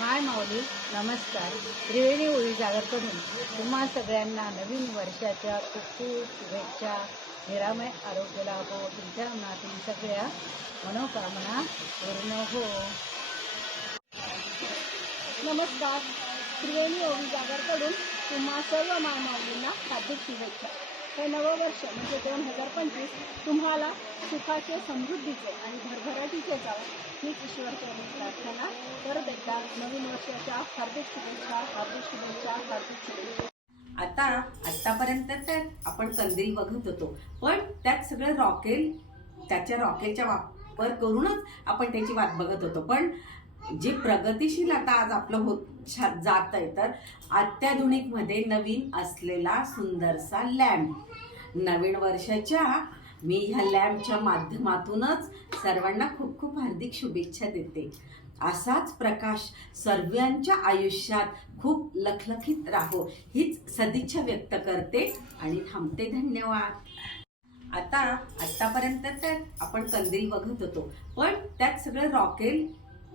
माय माऊली नमस्कार. त्रिवेणी ओळी जागर करून तुम्हा सगळ्यांना नवीन वर्षाच्या खूप खूप शुभेच्छा. निरामय आरोग्य लाभो, तुमच्या मनातील सगळ्या मनोकामना पूर्ण हो. नमस्कार. त्रिवेणी ओळी जागरकडून तुम्हा सर्व माय माऊलींना हार्दिक शुभेच्छा. हे नववर्ष म्हणजे 2025 तुम्हाला सुखाचे, समृद्धीचे आणि भरभराटीचे जावं हीच ईश्वरचरणी प्रार्थना करत एकदा नवीन वर्षाच्या हार्दिक शुभेच्छा, हार्दिक शुभेच्छा, हार्दिक शुभेच्छा. आतापर्यंत तर आपण कंदील बघत होतो, पण त्यात सगळं त्याच्या रॉकेलचा वापर करूनच आपण त्याची वाट बघत होतो. पण जे प्रगतीशील आता आज आपलं जात आहे, तर अत्याधुनिक मध्ये नवीन असलेला सुंदरसा लॅम्प. नवीन वर्षाच्या मी ह्या लॅम्पच्या माध्यमातूनच सर्वांना खूप खूप हार्दिक शुभेच्छा देते. असाच प्रकाश सर्वांच्या आयुष्यात खूप लखलखीत राहो हीच सदिच्छा व्यक्त करते आणि थांबते. धन्यवाद. आतापर्यंत तर आपण कंदील बघत होतो, पण त्यात सगळं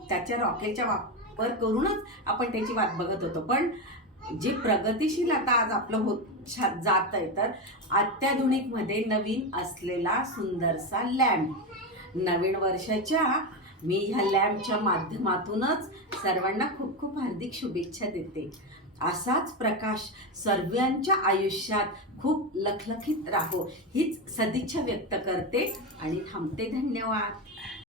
त्याच्या रॉकेलचा वापर करूनच आपण त्याची वाट बघत होतो. पण जे प्रगतीशील आता आज आपलं जात आहे, तर अत्याधुनिक मध्ये नवीन असलेला सुंदरसा लॅम्प. नवीन वर्षाच्या मी ह्या लॅम्पच्या माध्यमातूनच सर्वांना खूप खूप हार्दिक शुभेच्छा देते. असाच प्रकाश सर्वांच्या आयुष्यात खूप लखलखीत राहो हीच सदिच्छा व्यक्त करते आणि थांबते. धन्यवाद.